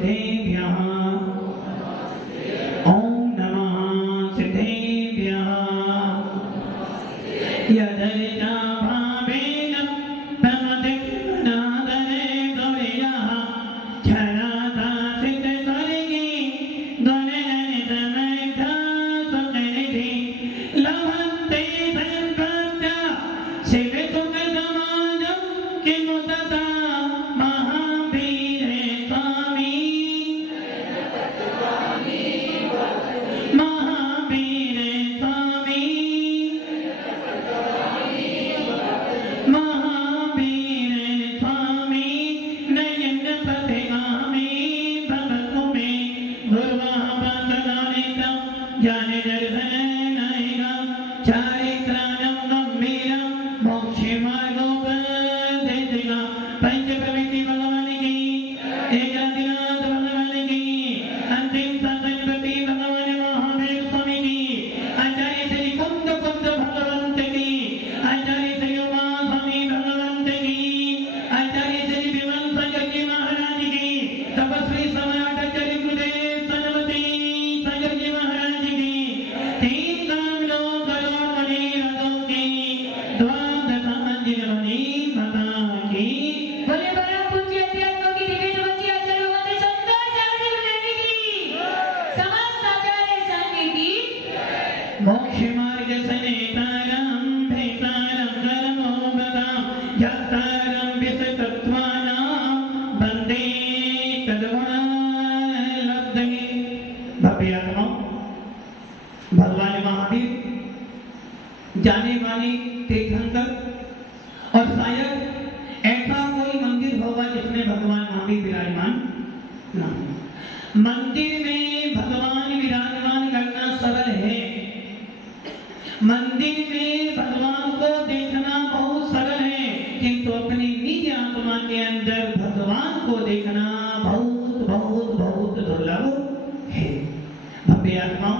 सिद्धेभ्यः ओम नमः सिद्धेभ्यः यदर्चा भावेन प्रमदिनादरे गौर्यः छराता सिद्धस्वर्गे द्वरेणितमेधा सुकृति लभन्ते संप्राप्य शिवसुखसमाजं किमुतता महावीरे स्वामी महावीरे स्वामी महावीरे स्वामी नयन पथिगामी भवतु मे भुवः पतनानितं जाने दर्शन नहिगा चारित्राणं गम्भीरं मोक्षे मार्गोपदेशिका पंच प्रवृत्ति भगवान की एकाधिनाथ भगवान की अंतिम सत्संगति भगवान महावीर स्वामी की आचार्य श्री कुंद भगवंत की आचार्य श्री उमा स्वामी भगवंत की आचार्य श्री विमल सागर जी महाराज की तपस्वी सम्राट आचार्य गुरुदेव सनवती सागर जी महाराज की तीन काम लोग करोड़ मणि रथों की द्वादशा मंजिलों माता की बोले बड़ा पूज्य अध्यात्म की दिव्य नमस्ते आचार्य वंदे संतोष आचार्य गुरुदेव की समस्त आचार्य संघ की मोक्ष मार्ग सनेतारं भेतारं धर्मोपदां यत्तारं विसतत्वानां वन्दे तद्वलब्धये भव्य आत्माओं भगवान महावीर जाने माने तीर्थंकर और शायद ऐसा कोई मंदिर होगा जिसमें भगवान महावीर विराजमान न हो। मंदिर में भगवान विराजमान करना सरल है, मंदिर में भगवान को देखना बहुत सरल है, किंतु अपनी निज आत्मा के अंदर भगवान को देखना बहुत बहुत बहुत दुर्लभ है। भव्य आत्मा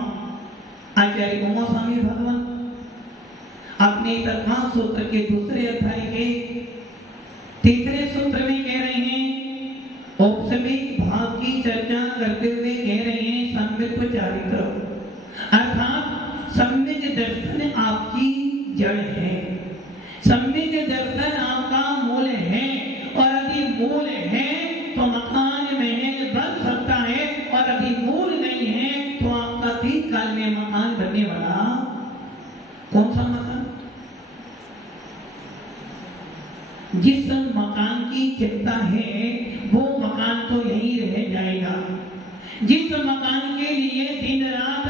आचार्य उमा स्वामी भगवान अपने तत्वांश सूत्र के दूसरे अध्याय के तीसरे सूत्र में कह रहे हैं, औपसमिक भाव की चर्चा करते हुए कह रहे हैं सम्यक चारित्र अर्थात सम्यक दर्शन आपकी जड़ है, सम्यक दर्शन आपका मूल है, और यदि मूल है तो मकान महल बन सकता है, और यदि मूल नहीं है तो आपका तीन काल में मकान बनने वाला कौन सा मकान? जिस मकान की चिंता है वो मकान तो यहीं रह जाएगा, जिस मकान के लिए दिन रात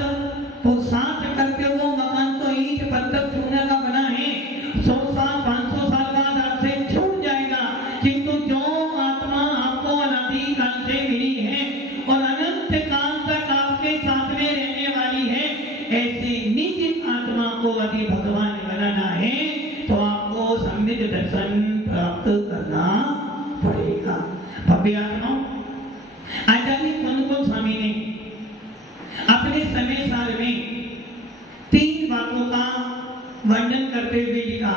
पुरुषार्थ करके वो मकान तो ईंट पत्थर चूना का बना है, 100 साल 500 साल बाद आपसे छूट जाएगा, किंतु जो आत्मा आपको अनादि काल से मिली है और अनंत काल तक आपके साथ में रहने वाली है, ऐसे निज आत्मा को यदि भगवान बनाना है तो आपको सम्यक दर्शन प्राप्त करना पड़ेगा। भव्य आत्मा आचार्य कुंद स्वामी ने अपने समय सार में 3 बातों का वर्णन करते हुए लिखा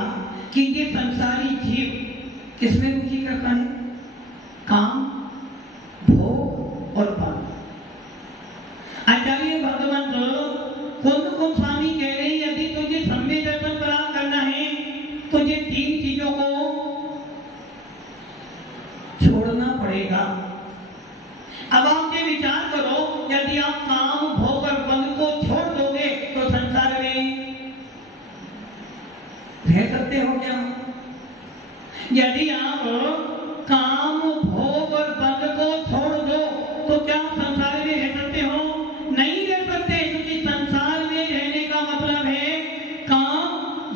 कि ये संसारी जीव किसमें रुचि करता है? काम, भोग और बल। आचार्य भगवान कुंद स्वामी कह रहे हैं, यदि तुझे सम्यक दर्शन प्राप्त करना है तुझे 3 चीजों को छोड़ना पड़ेगा। अब आप ये विचार करो, यदि आप काम, भोग और बल को छोड़ दोगे तो संसार में रह सकते हो क्या? यदि आप काम, भोग और बल को छोड़ दो तो क्या आप संसार में रह सकते हो? नहीं रह सकते, क्योंकि संसार में रहने का मतलब है काम,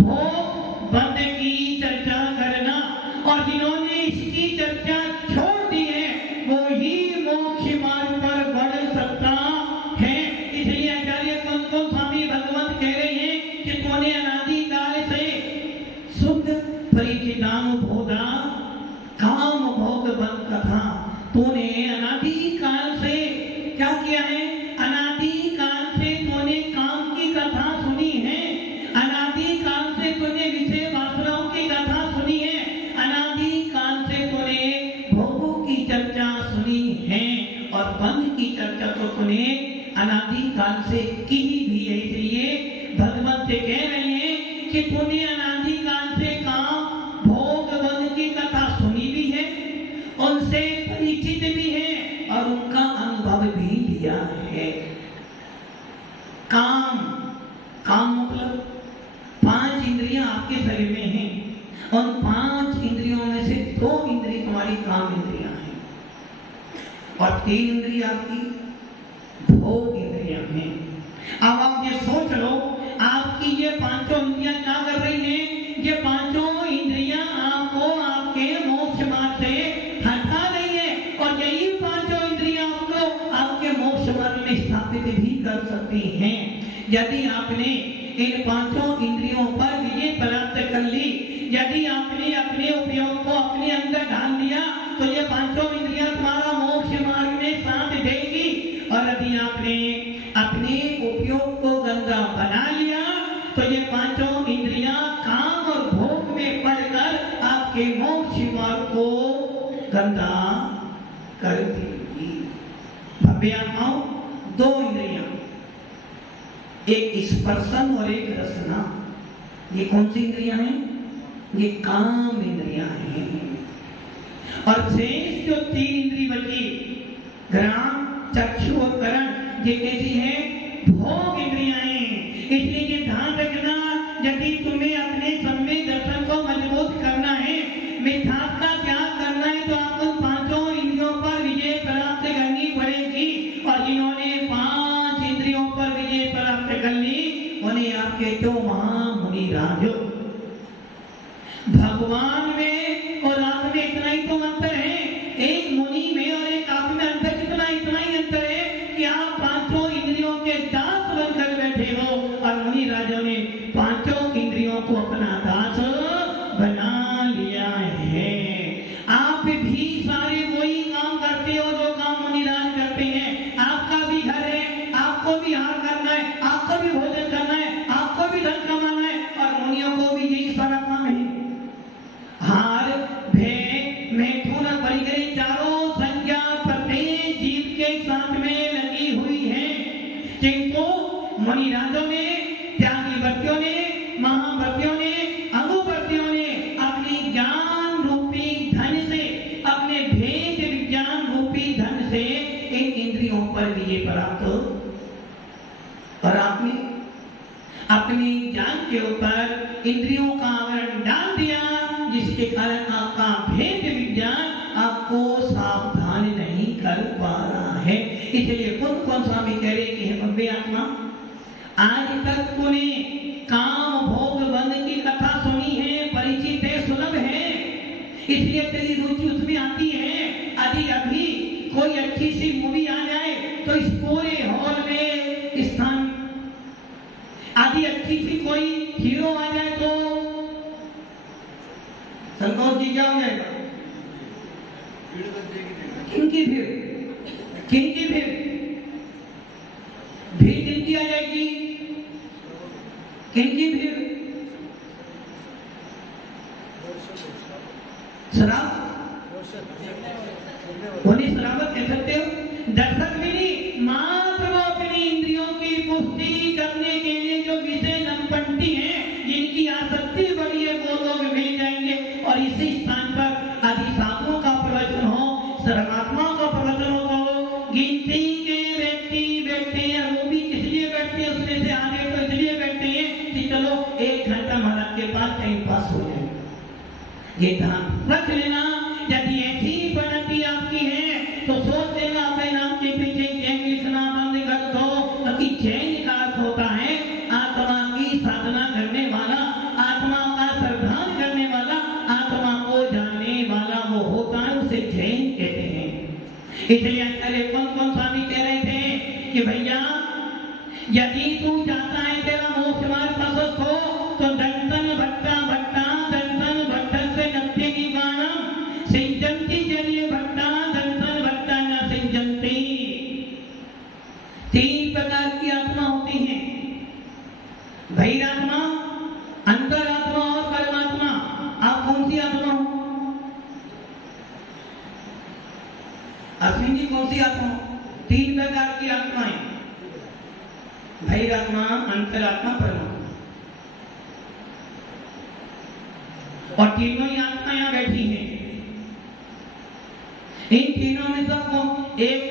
भोग, बल की चर्चा करना, और जिन्होंने इसकी चर्चा छोड़ दी है वो ही मोक्ष मार्ग पर बढ़ सकता है। इसलिए आचार्य कुंद स्वामी भगवत कह रहे हैं कि तूने अनादि काल से शुद्ध परिचितानुभूता काम, भोग, बल कथा, तूने अनादि काल से क्या किया है? अनादि काल से तूने काम की कथा सुनी है, अनादि काल से तूने विषय वासनाओं की कथा सुनी है, अनादि काल से तूने भोगों की चर्चा सुनी है, और बंध की चर्चा तो तूने अनादि काल से की भी है। इसलिए भगवत से कह रहे हैं कि तूने अनादि काल से काम भोग बंध की कथा सुनी भी है, उनसे परिचित भी है और उनका अनुभव भी लिया है। काम मतलब 5 इंद्रियां आपके शरीर में हैं, उन 5 इंद्रियों में से 2 इंद्रिय तुम्हारी काम इंद्रियां हैं और 3 इंद्रियां आपकी भोग इंद्रियां हैं। अब आप ये सोच लो, आपकी ये 5 इंद्रियां क्या कर रही हैं? ये 5 इंद्रियां आपको आपके मोक्ष मार्ग से हटा रही है और यही 5 इंद्रियां आपको आपके मोक्ष मार्ग में स्थापित भी कर सकती हैं। यदि आपने इन 5 इंद्रियों पर विजय प्राप्त कर ली, यदि आपने अपने उपयोग को अपने अंदर डाल लिया, तो ये 5 इंद्रियां तुम्हारा मोक्ष मार्ग में साथ देगी। और यदि आपने अपने उपयोग को गंदा बना लिया, तो ये 5 इंद्रियां काम और भोग में पड़कर आपके मोक्ष मार्ग को गंदा कर देगी। भव्य आत्माओं, 2 इंद्रियां, एक स्पर्शन और एक रसना, ये कौन सी इंद्रियां हैं? ये काम इंद्रियां हैं। और शेष जो 3 इंद्रिय बची, घ्राण, चक्षु और करण, ये कैसी है? भोग इंद्रियां हैं। इसलिए ये ध्यान रखना, यदि तुम्हें अपने सम्यक दर्शन को मजबूत करना है, मिथ्यात्व का त्याग करना है, तो आपको 5 इंद्रियों पर विजय प्राप्त करनी पड़ेगी। और जिन्होंने 5 इंद्रियों पर विजय प्राप्त कर ली, उन्हें आपके तो महामुनि राजो। भगवान में और आप में इतना ही तो अंतर है, एक मुनि में और एक आप में अंतर कितना? इतना ही अंतर है कि आप 5 इंद्रियों के दास बनकर बैठे हो और मुनि राजा ने 5 इंद्रियों को अपना दास बना लिया है। आप भी सारे वही काम करते हो जो काम मुनि राज करते हैं। आपका भी घर है, आपको भी आहार करना है, आपको भी भोजन करना है, आपको भी धन कमाना है और मुनियों को भी यही सारा काम है। हार, भेद, मैथुन, परिग्रह, चारों संज्ञा प्रत्येक जीव के साथ में लगी हुई है, किंतु मुनि राजों ने, त्यागी व्रतियों ने, महाव्रतियों ने, अनुव्रतियों ने अपनी ज्ञान रूपी धन से, अपने भेद विज्ञान रूपी धन से इन इंद्रियों पर विजय प्राप्त, और आपने अपने ज्ञान के ऊपर इंद्रियों का आवरण डाल दिया, जिसके कारण आपका भेद विज्ञान आपको सावधान नहीं कर पा रहा है। इसलिए कौन स्वामी कह रहे कि हे भव्य आत्मा, आज तक तूने काम भोग बंध की कथा सुनी है, परिचित है, सुलभ है, इसलिए तेरी रुचि उसमें आती है। यदि अभी कोई अच्छी सी मूवी आ जाए तो इस पूरे हॉल में स्थान, यदि अच्छी सी कोई हीरो आ जाए तो संतोष जी क्या हो जाएगा? किनकी भीड़? किनकी भीड़? भीड़ किनकी आ जाएगी? किनकी भीड़? शराब? उन्हें शराबत कह सकते हो? दर्शक भी नहीं, मात्र वो अपनी इंद्रियों की पुष्टि करने के लिए जो विषय लंपटी है, जिनकी आसक्ति बड़ी है, वो लोग मिल जाएंगे। और इसी स्थान पर आदि साधुओं का प्रवचन हो, सर्वात्माओं का प्रवचन हो, तो गिनती के व्यक्ति बैठते हैं। वो भी इसलिए बैठते हैं, उसमें से आगे तो इसलिए बैठते हैं कि चलो 1 घंटा महाराज के पास टाइम पास हो जाए। ये ध्यान रख लेना, यदि ऐसी बनती आपकी है तो सोच लेना अपने नाम के पीछे जैन लिखना बंद कर दो। क्योंकि जैन का अर्थ होता है आत्मा की साधना करने वाला, आत्मा का श्रद्धान करने वाला, आत्मा को जानने वाला वो होता है, उसे जैन कहते हैं। इसलिए आचार्य कौन स्वामी कह रहे थे कि भैया यदि तू चाहता है तेरा मोक्ष मार्ग प्रशस्त हो तो दंतन भट्टा भट्टा दंतन भट्टन से नत्य की गानम सिंचंती जरिए भट्टा दंतन भट्टा न सिंचंती। 3 प्रकार की आत्मा होती हैं, बहिरात्मा, अंतरात्मा और परमात्मा। आप कौन सी आत्मा हो? अश्विन समझी कौन सी आत्मा? 3 प्रकार की आत्माएं, बहिरात्मा, अंतरात्मा, परमात्मा। और तीनों ही आत्मा यहाँ बैठी हैं। इन तीनों में सब एक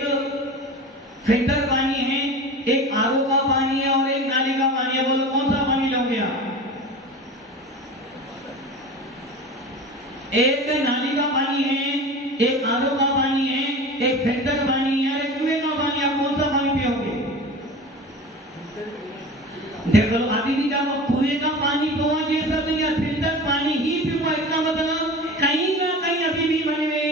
फिल्टर पानी है, एक आरओ का पानी है और एक नाली का पानी है। बोलो कौन सा पानी लोगे आप? एक नाली का पानी है, एक आरओ का पानी है, एक फिल्टर पानी है, एक कुएं का पानी। आप कौन सा पानी पियोगे? देख लो अभी भी क्या कुएं का पानी पियो ये सब या फिल्टर पानी ही पियो, इसका मतलब कहीं ना कहीं अभी भी बने हुए।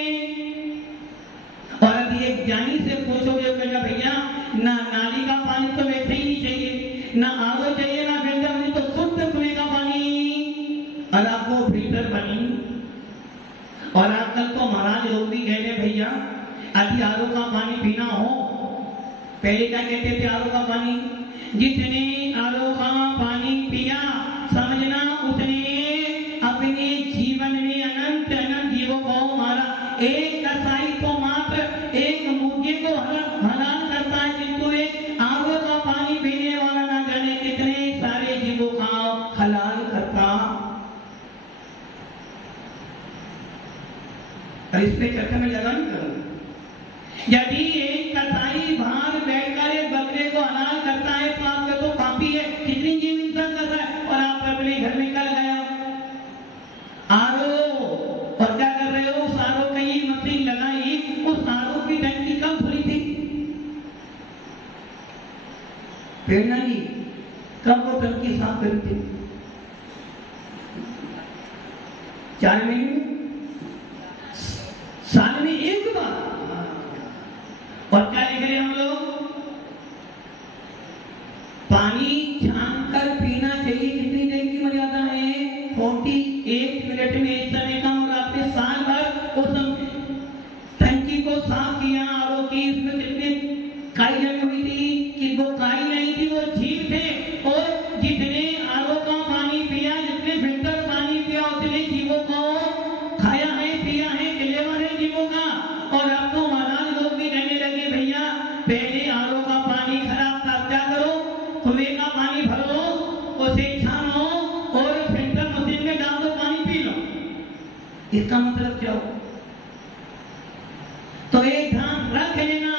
और अभी एक ज्ञानी से पूछोगे कहेगा भैया ना नाली का पानी तो वैसे ही नहीं चाहिए, ना आरओ चाहिए, ना फिल्टर पानी, तो शुद्ध कुएं का पानी और आपको फिल्टर पानी। और आजकल तो महाराज लोग भी कहते भैया अभी आरओ का पानी पीना हो। पहले क्या कहते थे? आरओ का पानी, जितने आरओ का पानी पिया समझना उतने अपने जीवन में अनंत अनंत जीवों को मारा। एक कसाई तो मात्र एक मुर्गे को हलाल करता है, किंतु एक आरओ का पानी पीने वाला ना जाने कितने सारे जीवों का हलाल करता। इस पे चर्चा में ज्यादा नहीं करूंगा। यदि एक कसाई बाहर बैठकर एक बकरे को हलाल करता है तो आपका तो पापी है, कितनी जीव इंसान कर रहा है। और आप अपने घर में कर गया आरओ और क्या कर रहे हो? उस आरओ की ही मशीन लगाई, उस आरओ की टंकी कब खुली थी? प्रेरणा जी कब वो टंकी साफ करी थी? 4 महीने में, साल में एक बार। और क्या लिख रहे हम लोग? पानी छानकर पीना चाहिए। कितनी देर की मर्यादा है? 41 मिनट में इस समय का। और आपने साल भर उस टंकी को साफ किया आरओ की, उसमें कितनी काई जमी हुई थी कि वो काई नहीं थी, वो जीव थे। और जितने आरओ का पानी पिया, जितने फिल्टर पानी पिया, उतने जीवों को खाया है, पिया है, डिलीवर है जीवों का। और अब तो महाराज लोग भी कहने लगे भैया पहले आरओ का पानी खराब था, क्या करो? कुएं का पानी भरो, उसे छानो और फिल्टर मशीन में डाल दो, पानी पी लो। इसका मतलब क्या हो? तो एक ध्यान रख लेना,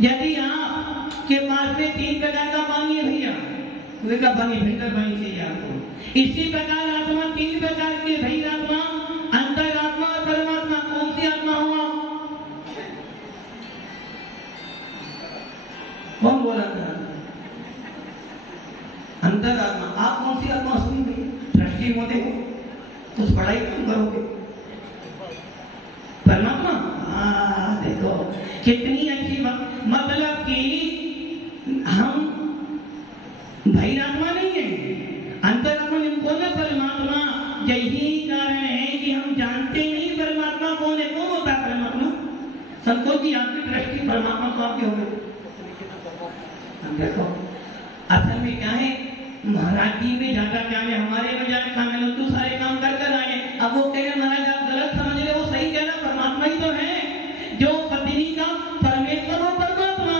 यदि आपके पास में 3 प्रकार का पानी है भैया, कुएं का पानी, फिल्टर पानी चाहिए आपको। इसी प्रकार आत्मा 3 प्रकार की, बहिरात्मा, अंतरात्मा और परमात्मा। कौन सी आत्मा हुआ? कौन बोला था? अंतरात्मा। आप कौन सी आत्मा सुनेंगे? ट्रस्टी होते हो, कुछ पढ़ाई कम करोगे। परमात्मा, देखो कितनी अच्छी बात। मतलब कि हम बहिरात्मा नहीं है, अंतरात्मा इनको ना परमात्मा। यही कारण है कि हम जानते नहीं परमात्मा कौन है। कौन होता है परमात्मा? संतोष जी आपकी दृष्टि परमात्मा तो आपके हो गए। देखो असल में क्या है, महाराज जी में ज्यादा क्या है, हमारे में ज्यादा काम है। तू सारे काम कर कर आए, अब वो कह रहे महाराज आप गलत समझ रहे, वो सही कह रहा, परमात्मा ही तो है। जो पत्नी का परमेश्वर हो परमात्मा,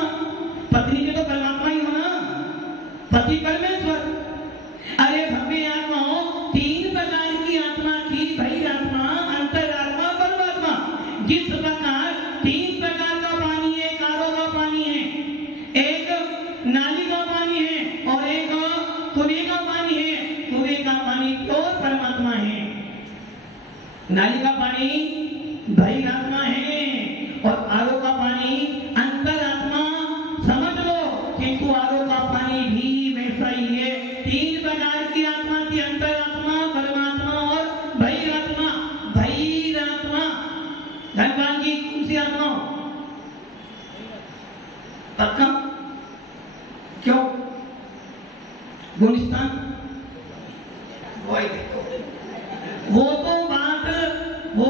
पत्नी के तो परमात्मा ही हो ना, पति परमेश्वर। अरे भव्य आत्मा हो, 3 प्रकार की आत्मा की, बहिरात्मा, अंतरात्मा, परमात्मा। जिस प्रकार 3 प्रकार का पानी है, एक आरओ का पानी है, एक नाली का पानी है और एक कुएं का पानी है। कुएं का पानी तो परमात्मा है, नाली का पानी बहिरात्मा है और आरओ का पानी अंतरात्मा। समझ लो, किंतु आरओ का पानी भी वैसा ही है। 3 प्रकार की आत्मा थी, अंतरात्मा, परमात्मा और बहिरात्मा। बहिरात्मा धनवान जी कौन सी आत्मा? पक्का? क्यों? गुलिस्तान वो तो बात वो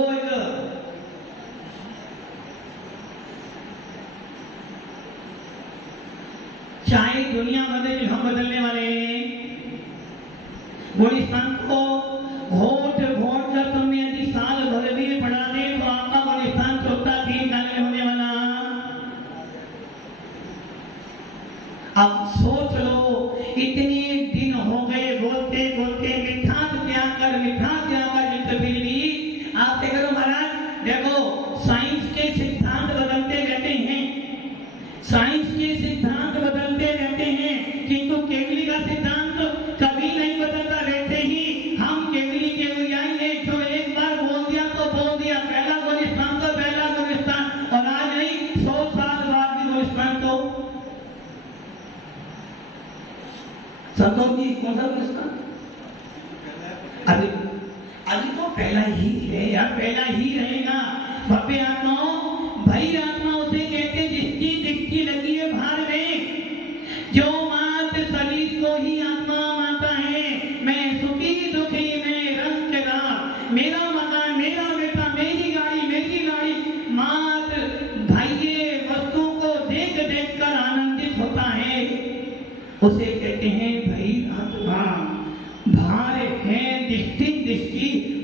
चाहे दुनिया बदले, हम बदलने वाले हैं। गुलिस्तान को घोट घोट कर तुम यदि साल भर भी पढ़ा दे तो आपका गुलिस्तान चौथा 3 साल में होने वाला। अब सोच लो, इतने दिन हो गए बोलते बोलते मिठा त्याग कर फिर भी आप देख लो महाराज, देखो साइंस के सिद्धांत बदलते रहते हैं, किंतु केवली का सिद्धांत कभी नहीं बदलता। वैसे ही हम केवली के अनुयायी हैं, जो एक बार बोल दिया तो बोल दिया, पहला गुलिस्तान तो पहला गुलिस्तान, और आज नहीं 100 साल बाद भी गुलिस्तान तो संतोषी कौन सा गुलिस्तान? अभी तो पहला ही है या पहला ही रहेगा। भव्य आत्माओं, भई आत्मा उसे कहते जिसकी दृष्टि लगी है भार में, जो मात्र शरीर को ही आत्मा मानता है। मैं सुखी दुखी, मैं रंग राग, मेरा मकान, मेरा बेटा, मेरी गाड़ी, मात्र बाह्य वस्तु को देख देख कर आनंदित होता है, उसे कहते हैं भई आत्मा। भार है दृष्टि,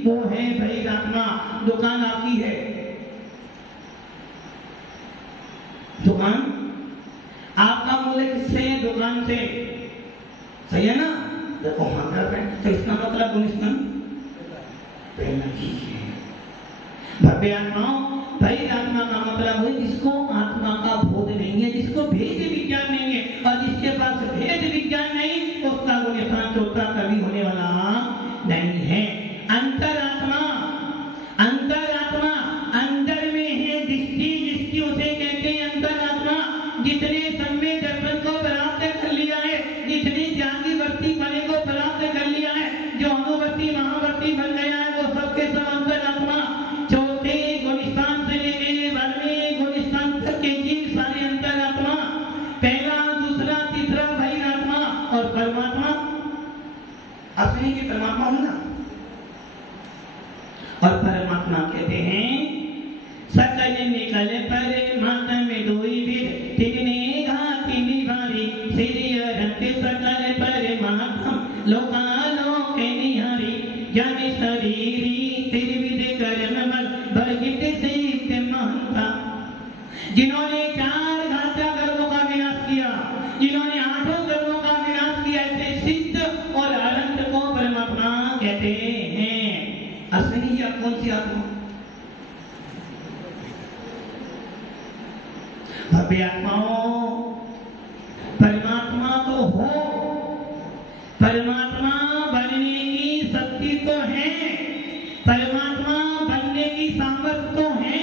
वो है भई आत्मा। दुकान आपकी है, दुकान आपका मूल्य किससे है? दुकान से, सही है ना? देखो हाँ कर रहे हैं, तो इसका मतलब गुलिस्तान पहला ही है। भव्य आत्माओं, भई आत्मा का मतलब है जिसको आत्मा का बोध नहीं है, जिसको भेद विज्ञान नहीं है, और जिसके पास भेद विज्ञान नहीं, उसका गुलिस्तान चौथा कभी होने वाला नहीं है। अंतरात्मा, अंदर में है दृष्टि, जिसकी उसे कहते हैं अंतरात्मा। जितने सम्य दर्शन को प्राप्त कर लिया है, जितने ज्ञानी वर्ती बने को प्राप्त कर लिया है, जो अनुवर्ती महावर्ती बन गया है, वो सबके सब अंतरात्मा। चौथे गुलिस्तान से लेके 12वें गुलिस्तान तक के जीव सारे अंतरात्मा। पहला, दूसरा, तीसरा भई आत्मा और परमात्मा। असली के परमात्मा हो ना, और परमात्मा कहते हैं सकल निकल पर माता में दोई विद तिगने घाति निभारी श्री रक्त सकल पर माता लोकालो के निहारी जन शरीरी त्रिविध कर्म बल बरगित से महंता। जिन्होंने 4 घाता कर्मों का विनाश किया, जिन्होंने 8 कर्मों का विनाश किया, ऐसे सिद्ध और अनंत को परमात्मा कहते हैं। असली या कौन सी आत्मा? भव्य आत्माओं, परमात्मा तो हो, परमात्मा बनने की शक्ति तो है, परमात्मा बनने की सामर्थ्य तो है,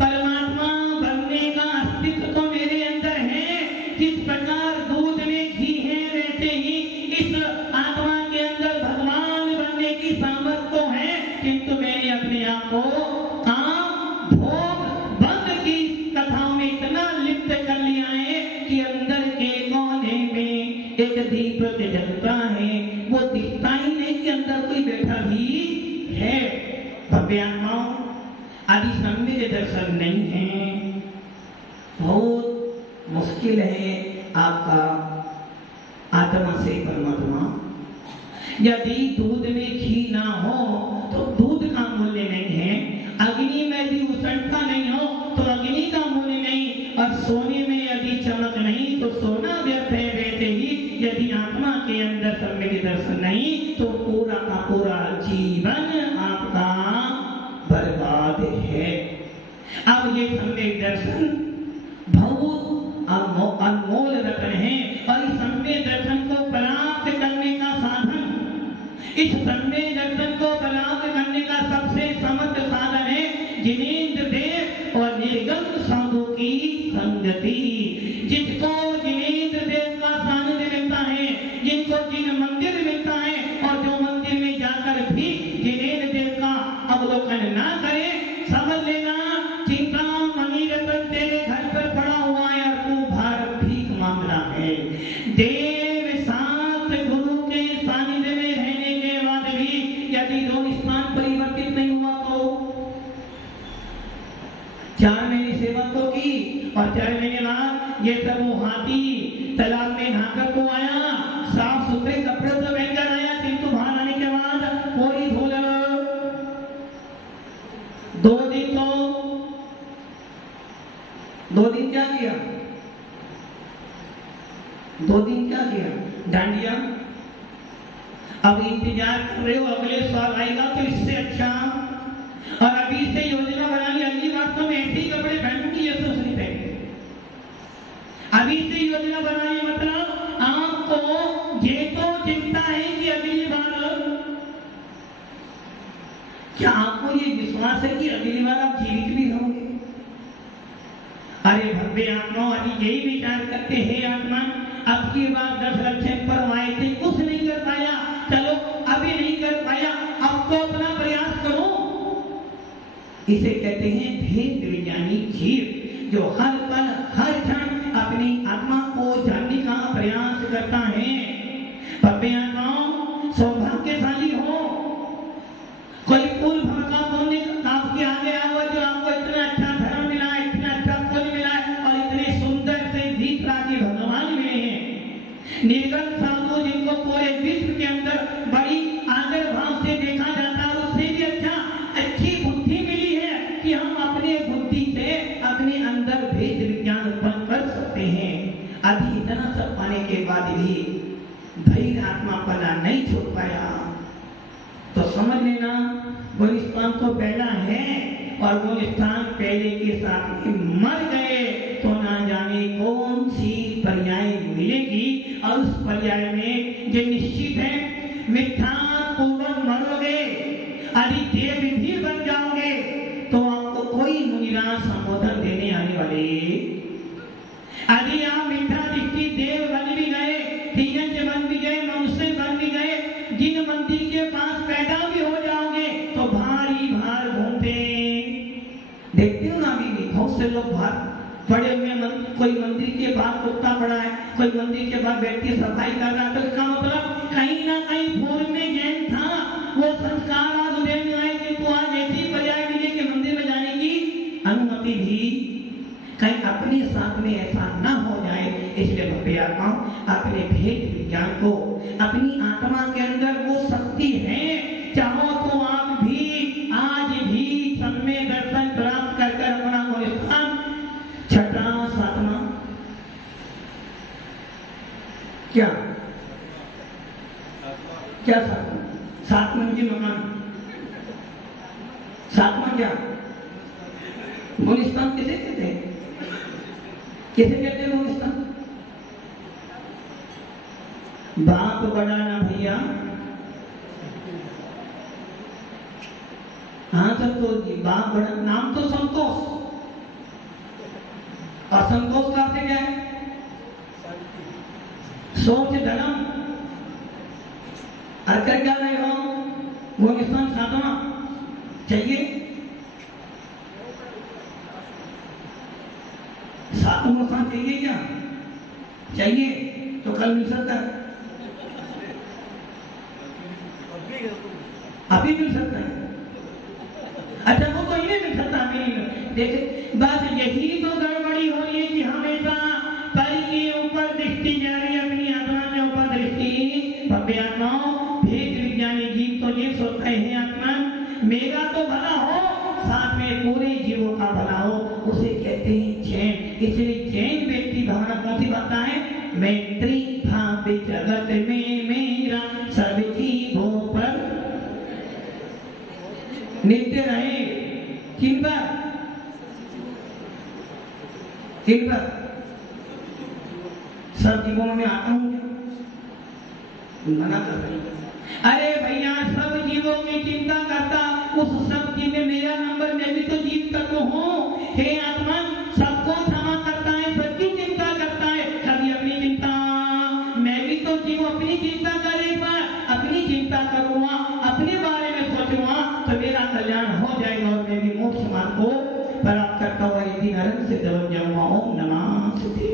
परमात्मा बनने का अस्तित्व तो मेरे अंदर है। जिस प्रकार दूध में घी है, वैसे ही इस आत्मा के अंदर भगवान बनने की सामर्थ्य तो है, किंतु मैंने अपने आप को काम भोग बंद की कथाओं में इतना लिप्त कर लिया है कि अंदर के कोने में एक दीपक जलता है, वो दिखता ही नहीं कि अंदर कोई बैठा भी है। भव्य आत्माओं, आदि सम्य दर्शन नहीं है, बहुत मुश्किल है आपका आत्मा से परमात्मा। यदि दूध में घी ना हो तो दूध का मूल्य नहीं है, अग्नि में यदि उष्णता नहीं हो तो अग्नि का मूल्य नहीं, और सोने में यदि चमक नहीं तो सोना व्यर्थ है। वैसे ही यदि आत्मा के अंदर सम्यक दर्शन नहीं तो पूरा का पूरा जीवन आपका बर्बाद है। अब ये सम्यक दर्शन बहुत अनमोल रत्न है, और इस सम्यक दर्शन को प्राप्त करने का साधन, इस सम्यक दर्शन को प्राप्त करने का सबसे समर्थ साधन है जिनेंद्र देव और निर्गम साधु की संगति। जिसको जिनेंद्र देव का सानिध्य मिलता है, जिनको जिन मंदिर मिलता है, और जो मंदिर में जाकर भी जिनेंद्र देव का अवलोकन ना करे, समझ लेना चिंता मणि रतन तेरे घर पर पड़ा हुआ है और तू भारत भीख मांग रहा है। देव साथ गुरु के सानिध्य में रहने के बाद भी यदि दो स्थान परिवर्तित नहीं हुआ तो 4 महीने सेवा तो की, और 4 महीने बाद ये सब वो हाथी तालाब में नहाकर को आया, साफ सुथरे कपड़े तो पहनकर आया, किंतु बाहर आने के बाद कोई धूल। 2 दिन क्या किया? 2 दिन क्या किया? डांडिया। अब इंतजार कर रहे हो अगले साल आएगा तो इससे अच्छा, और अभी से योजना बना ली अगली बार तो मैं ऐसे ही कपड़े पहनूंगी ये सोच नहीं पहने। अभी से योजना बनाई मतलब आपको ये तो चिंता है कि अगली बार, क्या आपको ये विश्वास है कि अगली बार आप जीवित भी रहोगे? अरे भव्य आत्मा अभी यही विचार करते हैं आत्मा अब की बार 10 लक्ष्य पर आए थे, कुछ नहीं कर पाया, चलो अभी नहीं कर पाया, अब तो अपना प्रयास करो। इसे कहते हैं भेद विज्ञानी जीव, जो हर पल हर क्षण अपनी आत्मा को जानने का प्रयास करता है। भव्य आत्माओं सौभाग्यशाली हो, कोई पुल भड़का बोलने आपके आगे आया हुआ जो आपको इतना अच्छा धर्म मिला है, इतना अच्छा पुल मिला है और इतने सुंदर से जीतराजी भगवान मिले हैं, निर्गत साधु जिनको पूरे विश्व के अंदर बड़ी आदर भाव से देखा जाता है, उससे भी अच्छी बुद्धि मिली है कि हम अपने बुद्धि से अपने अंदर भेद विज्ञान उत्पन्न कर सकते हैं। अभी इतना सब पाने के बाद भी धैर्य आत्मा पना नहीं छोड़ पाया तो समझ लेना वो स्थान तो पहला है और वो स्थान पहले के साथ में मर गए तो ना जाने कौन सी पर्याय मिलेगी, और उस पर्याय में जो निश्चित है मिथ्या पूर्वक मरोगे, यदि देव भी बन जाओगे तो आपको कोई मुनिराज संबोधन देने आने वाले, यदि आप मिथ्या दृष्टि देव बन भी गए, तीजन बन भी गए, मनुष्य बन भी गए, जिन मंदिर के पास पैदा भी हो जाओगे तो भारी भार घूमते देखते हो ना। अभी भी बहुत से लोग भार पड़े हुए कोई मंदिर के बाहर कुत्ता पड़ा है, कोई मंदिर के बाहर व्यक्ति सफाई कर रहा है, तो इसका मतलब कहीं ना कहीं पूर्व में ज्ञान था, वो संस्कार आज उदय में आए कि तो आज ऐसी पर्याय मिले कि मंदिर में जाने की अनुमति भी कहीं अपने साथ में ऐसा ना हो जाए। इसलिए भव्य आत्मा अपने भेद विज्ञान को, अपनी आत्मा के अंदर वो शक्ति है, चाहो तो आप भी आज भी सम्य दर्शन प्राप्त कर अपना स्थान 6वां 7वां क्या 7 मंजिल मकान, 7वां क्या गुलिस्तान किसे कहते हैं? किसे कहते हैं गुलिस्तान? बाप बड़ा ना भैया। हाँ संतोष जी, बाप बड़ा, नाम तो संतोष, और संतोष का अर्थ क्या है? सोच धर्म, अरकर क्या रहे हो? वो स्थान 7वां चाहिए, 7वां स्थान चाहिए क्या? चाहिए तो कल मिल सकता है, अभी मिल सकता है। अच्छा वो तो इन्हें मिल सकता है, देखे बस यही तो गड़बड़ी हो रही है कि हमेशा पर के ऊपर दृष्टि जा रही है, अपनी आत्मा के ऊपर दृष्टि। भव्य आत्माओं भेद विज्ञानी जीव तो ये सोचते हैं आत्मा मेरा तो भला हो, साथ में पूरे जीवों का भला हो, उसे कहते हैं चैन। इसलिए चैन व्यक्ति भावना कौन सी बात है? मैत्री भाव जगत में मेरा सब जीवों पर नित्य रहे। किन पर? सब जीवों में आता हूं, मना कर रही। अरे भैया सब जीवों की चिंता करता, उस सब जीव में मेरा नंबर, मैं भी तो जीव तत्व हूँ। हे आत्मा सबको क्षमा करता है, सबकी चिंता करता है, कभी अपनी चिंता, मैं भी तो जीव अपनी चिंता करे, पर अपनी चिंता करूँगा, अपने बारे में सोचूंगा तो मेरा कल्याण हो जाएगा और मैं भी मोक्ष मार्ग को प्राप्त करता हुआ एक दिन अरण्य से दबन जाऊंगा। ओम नमः शिवाय।